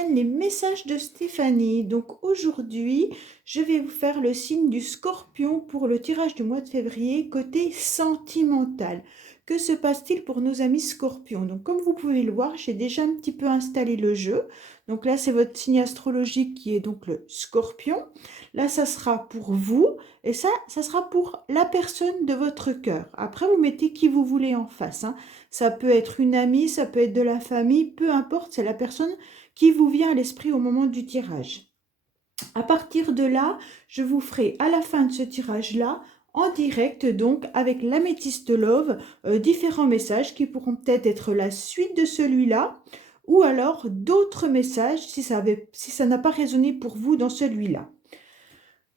chaîne Les Messages de Stéphanie. Donc aujourd'hui, je vais vous faire le signe du Scorpion pour le tirage du mois de février côté sentimental. Que se passe-t-il pour nos amis Scorpions? Donc comme vous pouvez le voir, j'ai déjà un petit peu installé le jeu. Donc là, c'est votre signe astrologique qui est donc le Scorpion. Là, ça sera pour vous et ça sera pour la personne de votre cœur. Après, vous mettez qui vous voulez en face, hein. Ça peut être une amie, ça peut être de la famille, peu importe, c'est la personne qui vous vient à l'esprit au moment du tirage. À partir de là, je vous ferai à la fin de ce tirage-là, en direct donc avec l'améthyste love, différents messages qui pourront peut-être être la suite de celui-là ou alors d'autres messages si ça n'a pas résonné pour vous dans celui-là.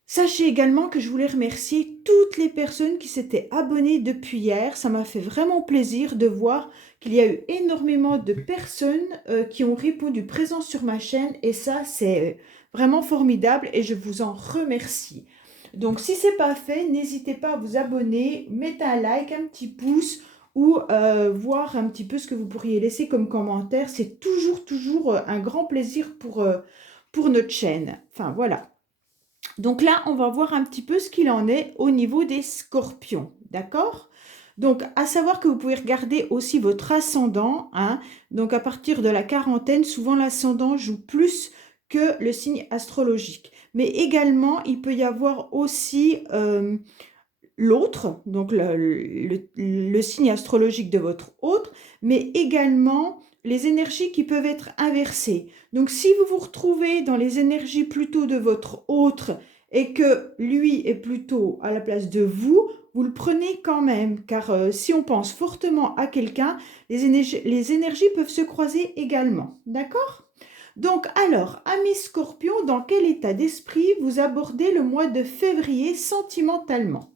Sachez également que je voulais remercier toutes les personnes qui s'étaient abonnées depuis hier. Ça m'a fait vraiment plaisir de voir qu'il y a eu énormément de personnes qui ont répondu présent sur ma chaîne et ça, c'est vraiment formidable et je vous en remercie. Donc, si ce n'est pas fait, n'hésitez pas à vous abonner, mettez un like, un petit pouce ou voir un petit peu ce que vous pourriez laisser comme commentaire. C'est toujours un grand plaisir pour notre chaîne. Enfin, voilà. Donc là, on va voir un petit peu ce qu'il en est au niveau des scorpions, d'accord? Donc, à savoir que vous pouvez regarder aussi votre ascendant, hein. Donc, à partir de la quarantaine, souvent l'ascendant joue plus que le signe astrologique. Mais également, il peut y avoir aussi l'autre, donc le signe astrologique de votre autre, mais également les énergies qui peuvent être inversées. Donc si vous vous retrouvez dans les énergies plutôt de votre autre et que lui est plutôt à la place de vous, vous le prenez quand même, car si on pense fortement à quelqu'un, les énergies peuvent se croiser également. D'accord? Donc alors, amis Scorpions, dans quel état d'esprit vous abordez le mois de février sentimentalement?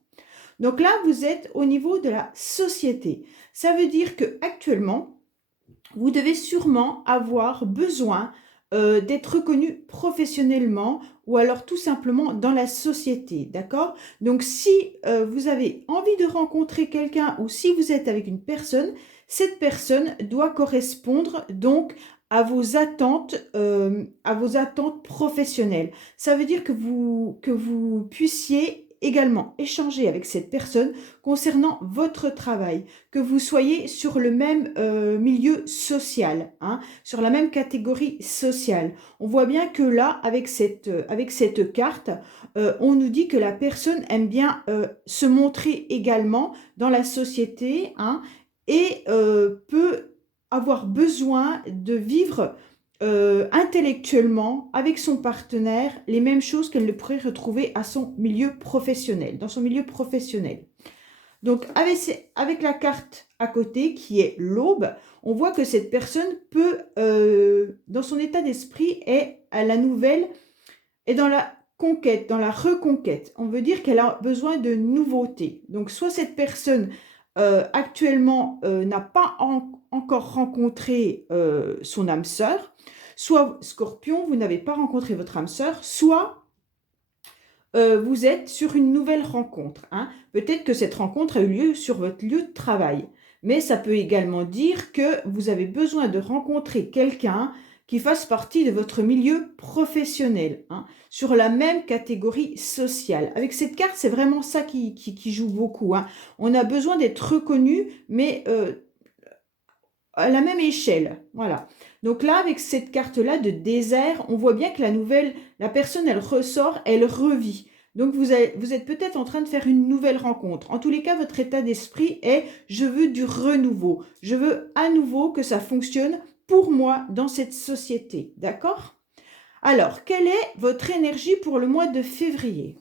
Donc là, vous êtes au niveau de la société. Ça veut dire que actuellement, vous devez sûrement avoir besoin d'être reconnu professionnellement ou alors tout simplement dans la société, d'accord? Donc si vous avez envie de rencontrer quelqu'un ou si vous êtes avec une personne, cette personne doit correspondre donc à vos attentes professionnelles. Ça veut dire que vous puissiez également échanger avec cette personne concernant votre travail, que vous soyez sur le même milieu social, hein, sur la même catégorie sociale. On voit bien que là, avec cette carte, on nous dit que la personne aime bien se montrer également dans la société, hein, et peut avoir besoin de vivre intellectuellement avec son partenaire les mêmes choses qu'elle ne pourrait retrouver à son milieu professionnel, dans son milieu professionnel. Donc avec la carte à côté qui est l'aube, on voit que cette personne peut, dans son état d'esprit, est à la nouvelle, est dans la conquête, dans la reconquête. On veut dire qu'elle a besoin de nouveautés. Donc soit cette personne actuellement n'a pas encore rencontré son âme sœur, soit Scorpion, vous n'avez pas rencontré votre âme sœur, soit vous êtes sur une nouvelle rencontre, hein. Peut-être que cette rencontre a eu lieu sur votre lieu de travail, mais ça peut également dire que vous avez besoin de rencontrer quelqu'un qui fasse partie de votre milieu professionnel, hein, sur la même catégorie sociale. Avec cette carte, c'est vraiment ça qui joue beaucoup, hein. On a besoin d'être reconnu, mais à la même échelle, voilà. Donc là, avec cette carte-là de désert, on voit bien que la personne, elle ressort, elle revit. Donc vous êtes peut-être en train de faire une nouvelle rencontre. En tous les cas, votre état d'esprit est « je veux du renouveau ». Je veux à nouveau que ça fonctionne pour moi dans cette société. D'accord? Alors, quelle est votre énergie pour le mois de février?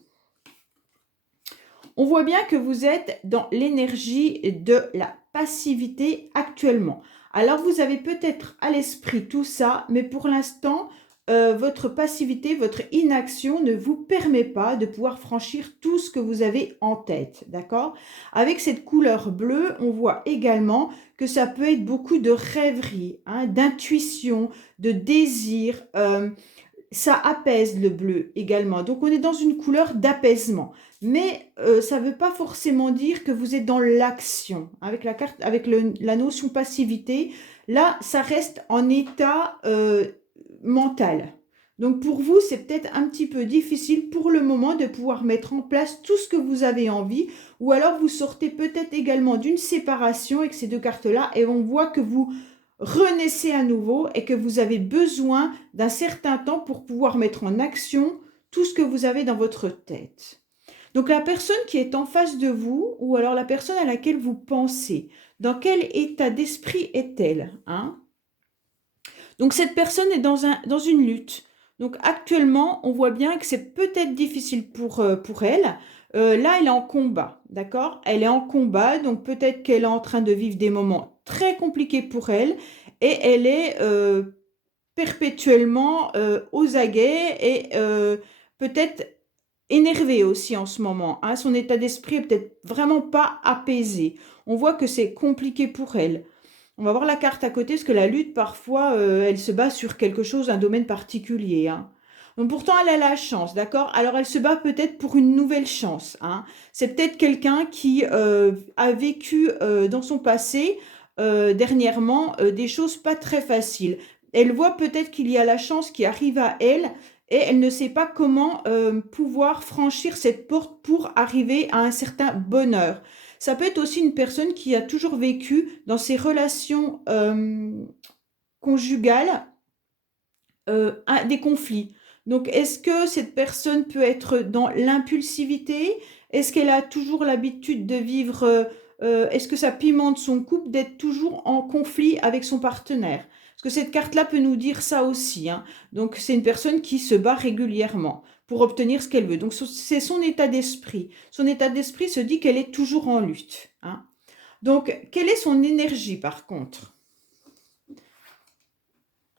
On voit bien que vous êtes dans l'énergie de la passivité actuellement. Alors, vous avez peut-être à l'esprit tout ça, mais pour l'instant, votre passivité, votre inaction ne vous permet pas de pouvoir franchir tout ce que vous avez en tête, d'accord? Avec cette couleur bleue, on voit également que ça peut être beaucoup de rêverie, hein, d'intuition, de désir. Ça apaise le bleu également. Donc, on est dans une couleur d'apaisement. Mais ça ne veut pas forcément dire que vous êtes dans l'action. Avec la carte, avec la notion passivité, là, ça reste en état mentale. Donc pour vous, c'est peut-être un petit peu difficile pour le moment de pouvoir mettre en place tout ce que vous avez envie, ou alors vous sortez peut-être également d'une séparation avec ces deux cartes-là, et on voit que vous renaissez à nouveau et que vous avez besoin d'un certain temps pour pouvoir mettre en action tout ce que vous avez dans votre tête. Donc la personne qui est en face de vous, ou alors la personne à laquelle vous pensez, dans quel état d'esprit est-elle, hein? Donc cette personne est dans une lutte. Donc actuellement, on voit bien que c'est peut-être difficile pour elle. Là, elle est en combat, d'accord? Elle est en combat, donc peut-être qu'elle est en train de vivre des moments très compliqués pour elle et elle est perpétuellement aux aguets et peut-être énervée aussi en ce moment, hein. Son état d'esprit est peut-être vraiment pas apaisé. On voit que c'est compliqué pour elle. On va voir la carte à côté, parce que la lutte, parfois, elle se bat sur quelque chose, un domaine particulier, hein. Donc pourtant, elle a la chance, d'accord? Alors, elle se bat peut-être pour une nouvelle chance, hein. C'est peut-être quelqu'un qui a vécu dans son passé, dernièrement, des choses pas très faciles. Elle voit peut-être qu'il y a la chance qui arrive à elle, et elle ne sait pas comment pouvoir franchir cette porte pour arriver à un certain bonheur. Ça peut être aussi une personne qui a toujours vécu dans ses relations conjugales des conflits. Donc, est-ce que cette personne peut être dans l'impulsivité? Est-ce qu'elle a toujours l'habitude de vivre, est-ce que ça pimente son couple d'être toujours en conflit avec son partenaire? Parce que cette carte-là peut nous dire ça aussi, hein. Donc, c'est une personne qui se bat régulièrement pour obtenir ce qu'elle veut. Donc, c'est son état d'esprit. Son état d'esprit se dit qu'elle est toujours en lutte, hein. Donc, quelle est son énergie par contre?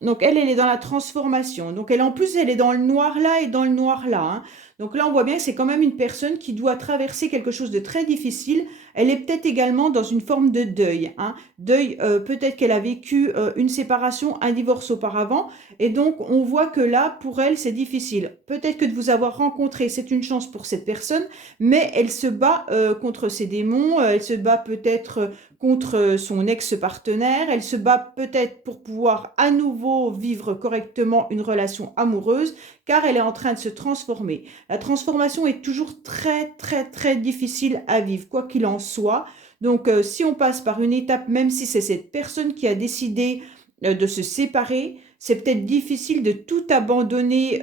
Donc, elle est dans la transformation. Donc, en plus, elle est dans le noir là et dans le noir là, hein. Donc là, on voit bien que c'est quand même une personne qui doit traverser quelque chose de très difficile. Elle est peut-être également dans une forme de deuil, hein. Deuil, peut-être qu'elle a vécu une séparation, un divorce auparavant. Et donc, on voit que là, pour elle, c'est difficile. Peut-être que de vous avoir rencontré, c'est une chance pour cette personne, mais elle se bat contre ses démons. Elle se bat peut-être contre son ex-partenaire. Elle se bat peut-être pour pouvoir à nouveau vivre correctement une relation amoureuse, car elle est en train de se transformer. La transformation est toujours très, très, très difficile à vivre, quoi qu'il en soit. Donc, si on passe par une étape, même si c'est cette personne qui a décidé de se séparer, c'est peut-être difficile de tout abandonner,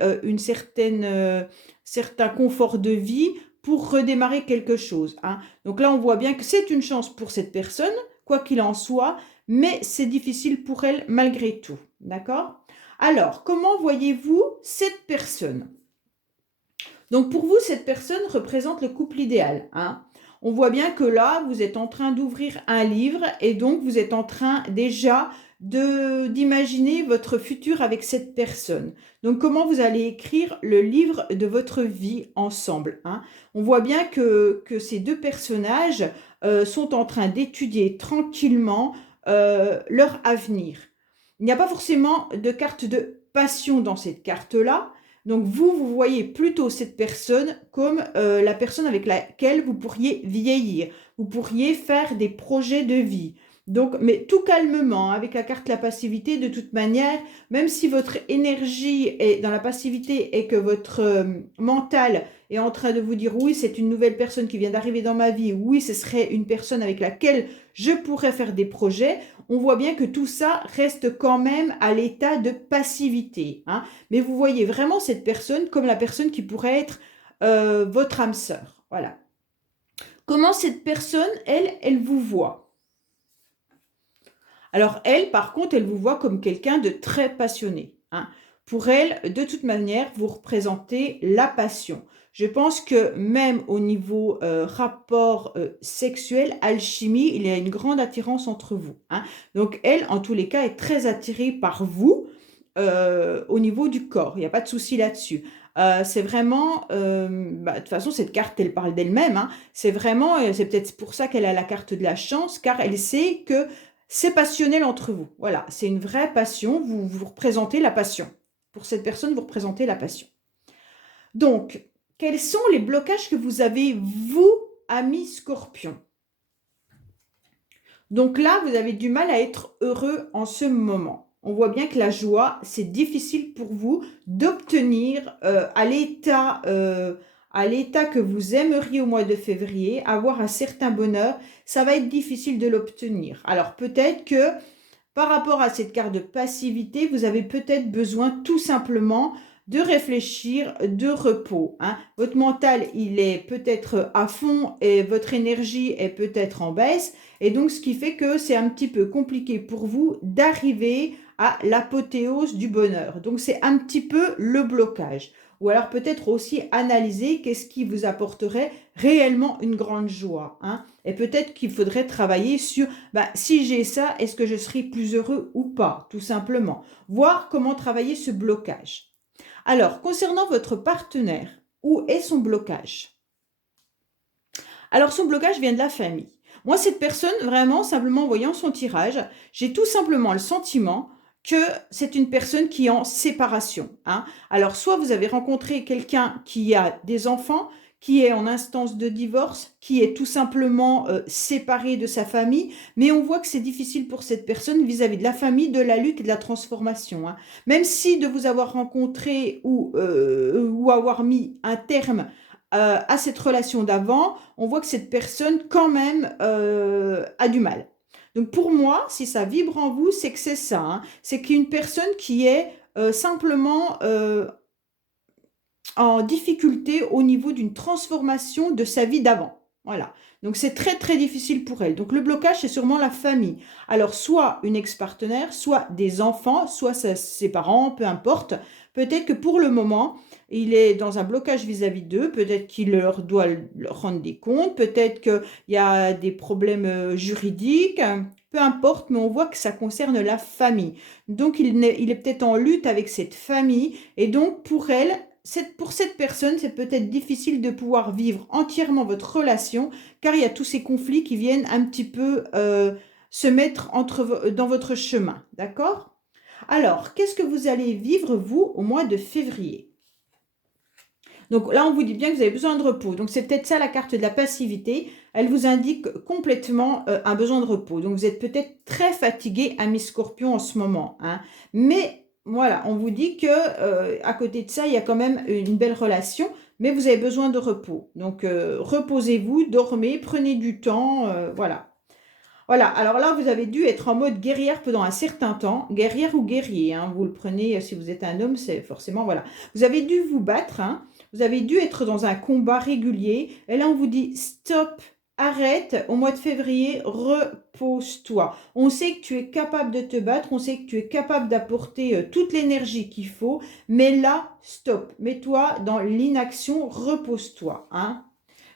certain confort de vie pour redémarrer quelque chose, hein. Donc là, on voit bien que c'est une chance pour cette personne, quoi qu'il en soit, mais c'est difficile pour elle malgré tout, d'accord? Alors, comment voyez-vous cette personne? Donc pour vous, cette personne représente le couple idéal, hein. On voit bien que là, vous êtes en train d'ouvrir un livre et donc vous êtes en train déjà d'imaginer votre futur avec cette personne. Donc comment vous allez écrire le livre de votre vie ensemble, hein. On voit bien que ces deux personnages sont en train d'étudier tranquillement leur avenir. Il n'y a pas forcément de carte de passion dans cette carte-là. Donc vous voyez plutôt cette personne comme la personne avec laquelle vous pourriez vieillir. Vous pourriez faire des projets de vie. Donc, mais tout calmement, hein, avec la carte la passivité, de toute manière, même si votre énergie est dans la passivité et que votre mental est en train de vous dire oui, c'est une nouvelle personne qui vient d'arriver dans ma vie, oui, ce serait une personne avec laquelle je pourrais faire des projets, on voit bien que tout ça reste quand même à l'état de passivité, hein. Mais vous voyez vraiment cette personne comme la personne qui pourrait être votre âme sœur. Voilà. Comment cette personne, elle vous voit? Alors elle, par contre, elle vous voit comme quelqu'un de très passionné, hein. Pour elle, de toute manière, vous représentez la passion. Je pense que même au niveau rapport sexuel, alchimie, il y a une grande attirance entre vous, hein. Donc elle, en tous les cas, est très attirée par vous au niveau du corps. Il n'y a pas de souci là-dessus. C'est vraiment, de toute façon, cette carte, elle parle d'elle-même, hein. C'est vraiment, c'est peut-être pour ça qu'elle a la carte de la chance, car elle sait que c'est passionnel entre vous. Voilà, c'est une vraie passion. Vous représentez la passion. Pour cette personne, vous représentez la passion. Donc, quels sont les blocages que vous avez, vous, amis Scorpion? Donc là, vous avez du mal à être heureux en ce moment. on voit bien que la joie, c'est difficile pour vous d'obtenir à l'état que vous aimeriez au mois de février, avoir un certain bonheur, ça va être difficile de l'obtenir. Alors peut-être que par rapport à cette carte de passivité, vous avez peut-être besoin tout simplement de réfléchir, de repos. Hein. Votre mental, il est peut-être à fond et votre énergie est peut-être en baisse. Et donc, ce qui fait que c'est un petit peu compliqué pour vous d'arriver à l'apothéose du bonheur. Donc, c'est un petit peu le blocage. Ou alors peut-être aussi analyser qu'est-ce qui vous apporterait réellement une grande joie. Hein. Et peut-être qu'il faudrait travailler sur, si j'ai ça, est-ce que je serai plus heureux ou pas, tout simplement. Voir comment travailler ce blocage. Alors, concernant votre partenaire, où est son blocage? Alors, son blocage vient de la famille. Moi, cette personne, vraiment, simplement en voyant son tirage, j'ai tout simplement le sentiment que c'est une personne qui est en séparation. Hein. Alors, soit vous avez rencontré quelqu'un qui a des enfants, qui est en instance de divorce, qui est tout simplement séparé de sa famille, mais on voit que c'est difficile pour cette personne vis-à-vis de la famille, de la lutte et de la transformation. Hein. Même si de vous avoir rencontré ou avoir mis un terme à cette relation d'avant, on voit que cette personne quand même a du mal. Donc pour moi, si ça vibre en vous, c'est que c'est ça. Hein. C'est qu'une personne qui est simplement en difficulté au niveau d'une transformation de sa vie d'avant. Voilà. Donc c'est très très difficile pour elle. Donc le blocage, c'est sûrement la famille. Alors soit une ex-partenaire, soit des enfants, soit ses parents, peu importe. Peut-être que pour le moment, il est dans un blocage vis-à-vis d'eux. Peut-être qu'il leur doit leur rendre des comptes. Peut-être qu'il y a des problèmes juridiques. Peu importe, mais on voit que ça concerne la famille. Donc il est peut-être en lutte avec cette famille. Et donc pour elle, pour cette personne, c'est peut-être difficile de pouvoir vivre entièrement votre relation, car il y a tous ces conflits qui viennent un petit peu se mettre dans votre chemin. D'accord? Alors, qu'est-ce que vous allez vivre, vous, au mois de février? Donc là, on vous dit bien que vous avez besoin de repos. Donc c'est peut-être ça la carte de la passivité. Elle vous indique complètement un besoin de repos. Donc vous êtes peut-être très fatigué, ami Scorpion, en ce moment. Hein. Mais voilà, on vous dit que à côté de ça, il y a quand même une belle relation, mais vous avez besoin de repos. Donc reposez-vous, dormez, prenez du temps, voilà. Voilà, alors là, vous avez dû être en mode guerrière pendant un certain temps, guerrière ou guerrier, hein, vous le prenez, si vous êtes un homme, c'est forcément, voilà. Vous avez dû vous battre, hein, vous avez dû être dans un combat régulier, et là, on vous dit, stop, arrête, au mois de février, repose-toi. On sait que tu es capable de te battre, on sait que tu es capable d'apporter toute l'énergie qu'il faut, mais là, stop, mets-toi dans l'inaction, repose-toi, hein.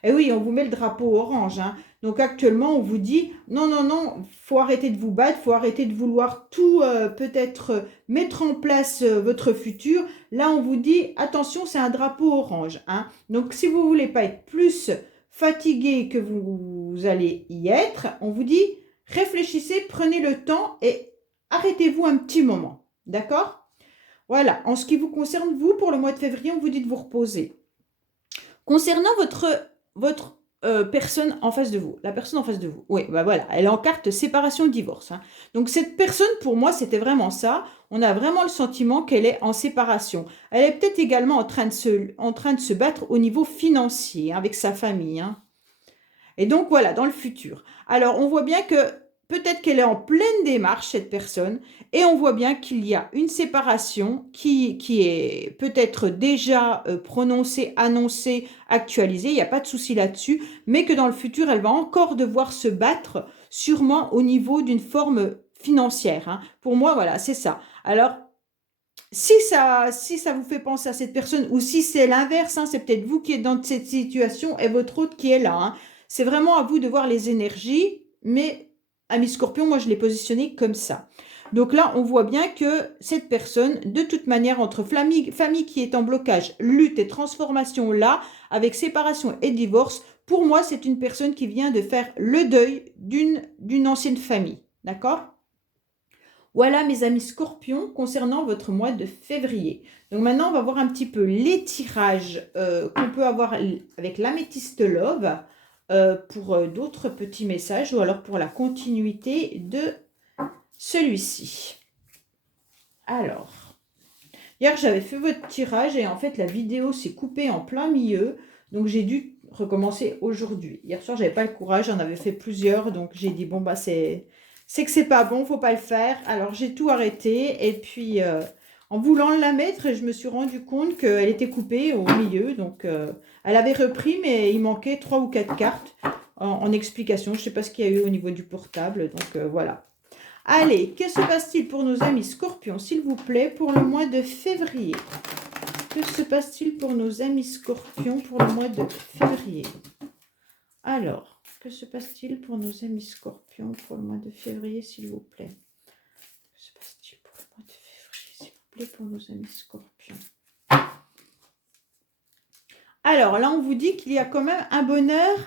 Et oui, on vous met le drapeau orange, hein. Donc actuellement, on vous dit, non, non, non, faut arrêter de vous battre, faut arrêter de vouloir tout peut-être mettre en place votre futur. Là, on vous dit, attention, c'est un drapeau orange. Hein. Donc si vous voulez pas être plus fatigué que vous allez y être, on vous dit, réfléchissez, prenez le temps et arrêtez-vous un petit moment. D'accord? Voilà, en ce qui vous concerne, vous, pour le mois de février, on vous dit de vous reposer. Concernant votre personne en face de vous, la personne en face de vous, oui, voilà, elle est en carte séparation-divorce. Hein. Donc cette personne, pour moi, c'était vraiment ça. On a vraiment le sentiment qu'elle est en séparation. Elle est peut-être également en train de se battre au niveau financier, hein, avec sa famille. Hein. Et donc voilà, dans le futur. Alors on voit bien que peut-être qu'elle est en pleine démarche, cette personne, et on voit bien qu'il y a une séparation qui est peut-être déjà prononcée, annoncée, actualisée, il n'y a pas de souci là-dessus, mais que dans le futur, elle va encore devoir se battre, sûrement au niveau d'une forme financière. Hein. Pour moi, voilà, c'est ça. Alors, si ça vous fait penser à cette personne, ou si c'est l'inverse, hein, c'est peut-être vous qui êtes dans cette situation et votre autre qui est là. Hein. C'est vraiment à vous de voir les énergies, mais ami Scorpion, moi je l'ai positionné comme ça. Donc là, on voit bien que cette personne, de toute manière, entre famille qui est en blocage, lutte et transformation là, avec séparation et divorce, pour moi, c'est une personne qui vient de faire le deuil d'une ancienne famille. D'accord ? Voilà mes amis Scorpions concernant votre mois de février. Donc maintenant, on va voir un petit peu les tirages qu'on peut avoir avec l'améthyste Love pour d'autres petits messages ou alors pour la continuité de celui-ci. Alors, hier j'avais fait votre tirage et en fait la vidéo s'est coupée en plein milieu. Donc j'ai dû recommencer aujourd'hui. Hier soir j'avais pas le courage, j'en avais fait plusieurs. Donc j'ai dit bon bah c'est que c'est pas bon, faut pas le faire. Alors j'ai tout arrêté et puis en voulant la mettre, je me suis rendu compte qu'elle était coupée au milieu. Donc elle avait repris mais il manquait 3 ou 4 cartes en explication. Je sais pas ce qu'il y a eu au niveau du portable. Donc voilà. Allez, que se passe-t-il pour nos amis scorpions, s'il vous plaît, pour le mois de février? Que se passe-t-il pour nos amis scorpions pour le mois de février? Alors, que se passe-t-il pour nos amis scorpions pour le mois de février, s'il vous plaît? Que se passe-t-il pour le mois de février, s'il vous plaît, pour nos amis scorpions? Alors, là, on vous dit qu'il y a quand même un bonheur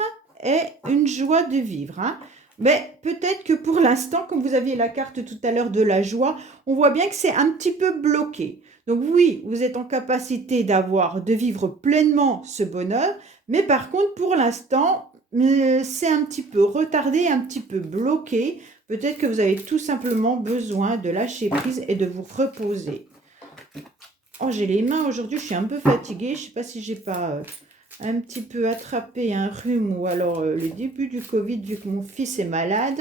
et une joie de vivre, hein. Mais peut-être que pour l'instant, comme vous aviez la carte tout à l'heure de la joie, on voit bien que c'est un petit peu bloqué. Donc oui, vous êtes en capacité de vivre pleinement ce bonheur, mais par contre, pour l'instant, c'est un petit peu retardé, un petit peu bloqué. Peut-être que vous avez tout simplement besoin de lâcher prise et de vous reposer. Oh, j'ai les mains aujourd'hui, je suis un peu fatiguée. Je ne sais pas si j'ai pas un petit peu attrapé un rhume ou alors le début du Covid, vu que mon fils est malade.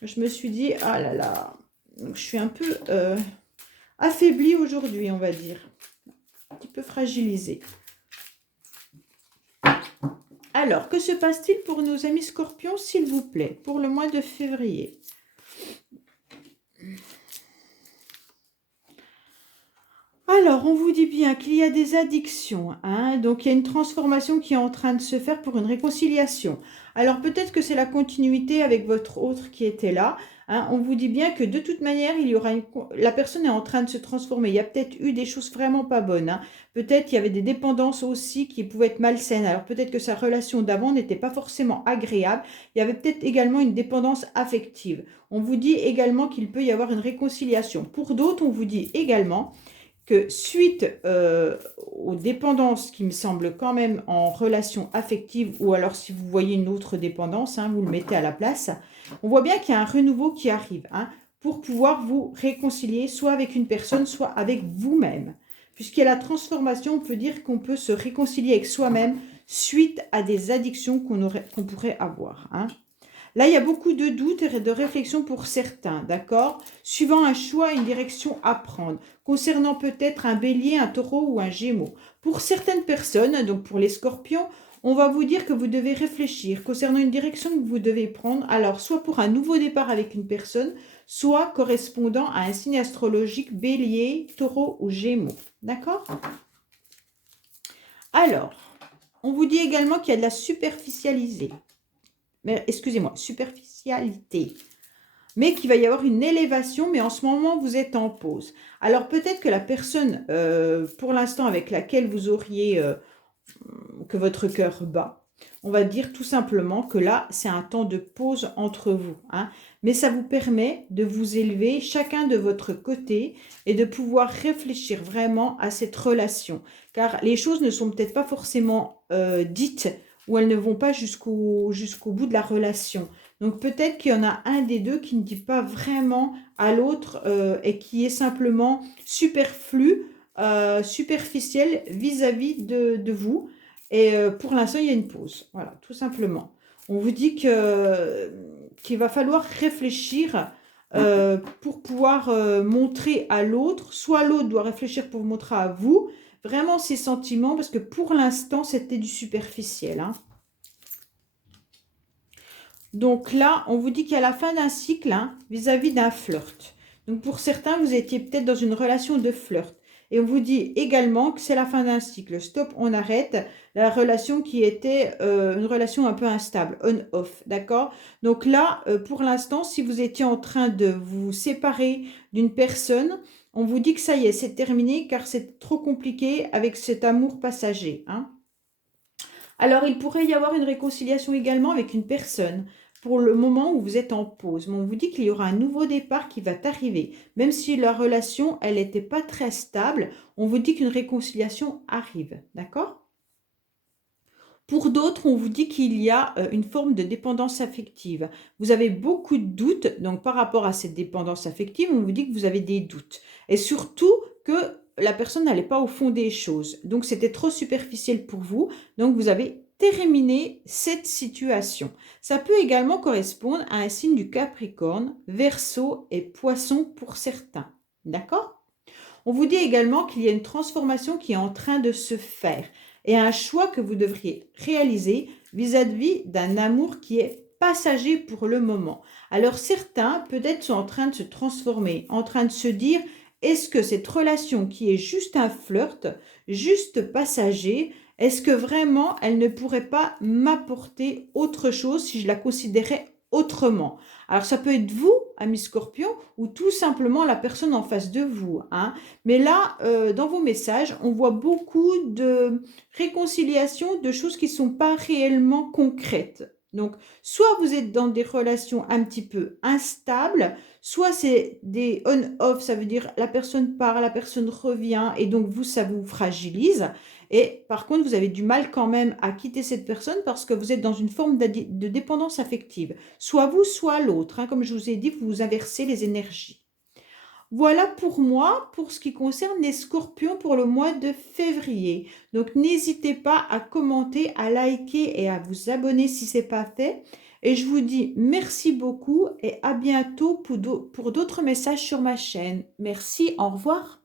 Je me suis dit, ah là là, donc, je suis un peu affaiblie aujourd'hui, on va dire. Un petit peu fragilisée. Alors, que se passe-t-il pour nos amis scorpions, s'il vous plaît, pour le mois de février? Alors, on vous dit bien qu'il y a des addictions, hein, donc il y a une transformation qui est en train de se faire pour une réconciliation. Alors, peut-être que c'est la continuité avec votre autre qui était là, hein, on vous dit bien que de toute manière, la personne est en train de se transformer. Il y a peut-être eu des choses vraiment pas bonnes, hein. Peut-être il y avait des dépendances aussi qui pouvaient être malsaines. Alors, peut-être que sa relation d'avant n'était pas forcément agréable. Il y avait peut-être également une dépendance affective. On vous dit également qu'il peut y avoir une réconciliation. Pour d'autres, on vous dit également que suite aux dépendances qui me semblent quand même en relation affective, ou alors si vous voyez une autre dépendance, hein, vous le mettez à la place, on voit bien qu'il y a un renouveau qui arrive, hein, pour pouvoir vous réconcilier soit avec une personne, soit avec vous-même. Puisqu'il y a la transformation, on peut dire qu'on peut se réconcilier avec soi-même suite à des addictions qu'on pourrait avoir, hein. Là, il y a beaucoup de doutes et de réflexions pour certains, d'accord? Suivant un choix, une direction à prendre, concernant peut-être un bélier, un taureau ou un gémeau. Pour certaines personnes, donc pour les scorpions, on va vous dire que vous devez réfléchir concernant une direction que vous devez prendre, alors soit pour un nouveau départ avec une personne, soit correspondant à un signe astrologique bélier, taureau ou gémeaux, d'accord? Alors, on vous dit également qu'il y a de la superficialité, mais qu'il va y avoir une élévation, mais en ce moment, vous êtes en pause. Alors, peut-être que la personne, pour l'instant, avec laquelle vous auriez, que votre cœur bat, on va dire tout simplement que là, c'est un temps de pause entre vous, hein, mais ça vous permet de vous élever chacun de votre côté et de pouvoir réfléchir vraiment à cette relation. Car les choses ne sont peut-être pas forcément dites ou elles ne vont pas jusqu'au bout de la relation. Donc peut-être qu'il y en a un des deux qui ne dit pas vraiment à l'autre et qui est simplement superflu, superficiel vis-à-vis de vous. Et pour l'instant, il y a une pause. Voilà, tout simplement. On vous dit qu'il va falloir réfléchir pour pouvoir montrer à l'autre. Soit l'autre doit réfléchir pour montrer à vous vraiment ses sentiments, parce que pour l'instant, c'était du superficiel, hein. Donc là, on vous dit qu'il y a la fin d'un cycle, hein, vis-à-vis d'un flirt. Donc pour certains, vous étiez peut-être dans une relation de flirt. Et on vous dit également que c'est la fin d'un cycle. Stop, on arrête la relation qui était une relation un peu instable, on-off, d'accord? Donc là, pour l'instant, si vous étiez en train de vous séparer d'une personne, on vous dit que ça y est, c'est terminé car c'est trop compliqué avec cet amour passager, hein. Alors, il pourrait y avoir une réconciliation également avec une personne pour le moment où vous êtes en pause. Mais on vous dit qu'il y aura un nouveau départ qui va arriver. Même si la relation, elle n'était pas très stable, on vous dit qu'une réconciliation arrive. D'accord? Pour d'autres, on vous dit qu'il y a une forme de dépendance affective. Vous avez beaucoup de doutes, donc par rapport à cette dépendance affective, on vous dit que vous avez des doutes. Et surtout que la personne n'allait pas au fond des choses. Donc c'était trop superficiel pour vous, donc vous avez terminé cette situation. Ça peut également correspondre à un signe du Capricorne, Verseau et Poisson pour certains. D'accord? On vous dit également qu'il y a une transformation qui est en train de se faire et un choix que vous devriez réaliser vis-à-vis d'un amour qui est passager pour le moment. Alors certains peut-être sont en train de se transformer, en train de se dire est-ce que cette relation qui est juste un flirt, juste passager, est-ce que vraiment elle ne pourrait pas m'apporter autre chose si je la considérais autrement? Alors ça peut être vous, ami Scorpion, ou tout simplement la personne en face de vous, hein. Mais là, dans vos messages, on voit beaucoup de réconciliation, de choses qui ne sont pas réellement concrètes. Donc, soit vous êtes dans des relations un petit peu instables, soit c'est des on-off, ça veut dire la personne part, la personne revient, et donc vous, ça vous fragilise. Et par contre, vous avez du mal quand même à quitter cette personne parce que vous êtes dans une forme de dépendance affective. Soit vous, soit l'autre, hein. Comme je vous ai dit, vous inversez les énergies. Voilà pour moi, pour ce qui concerne les scorpions pour le mois de février. Donc n'hésitez pas à commenter, à liker et à vous abonner si ce n'est pas fait. Et je vous dis merci beaucoup et à bientôt pour d'autres messages sur ma chaîne. Merci, au revoir.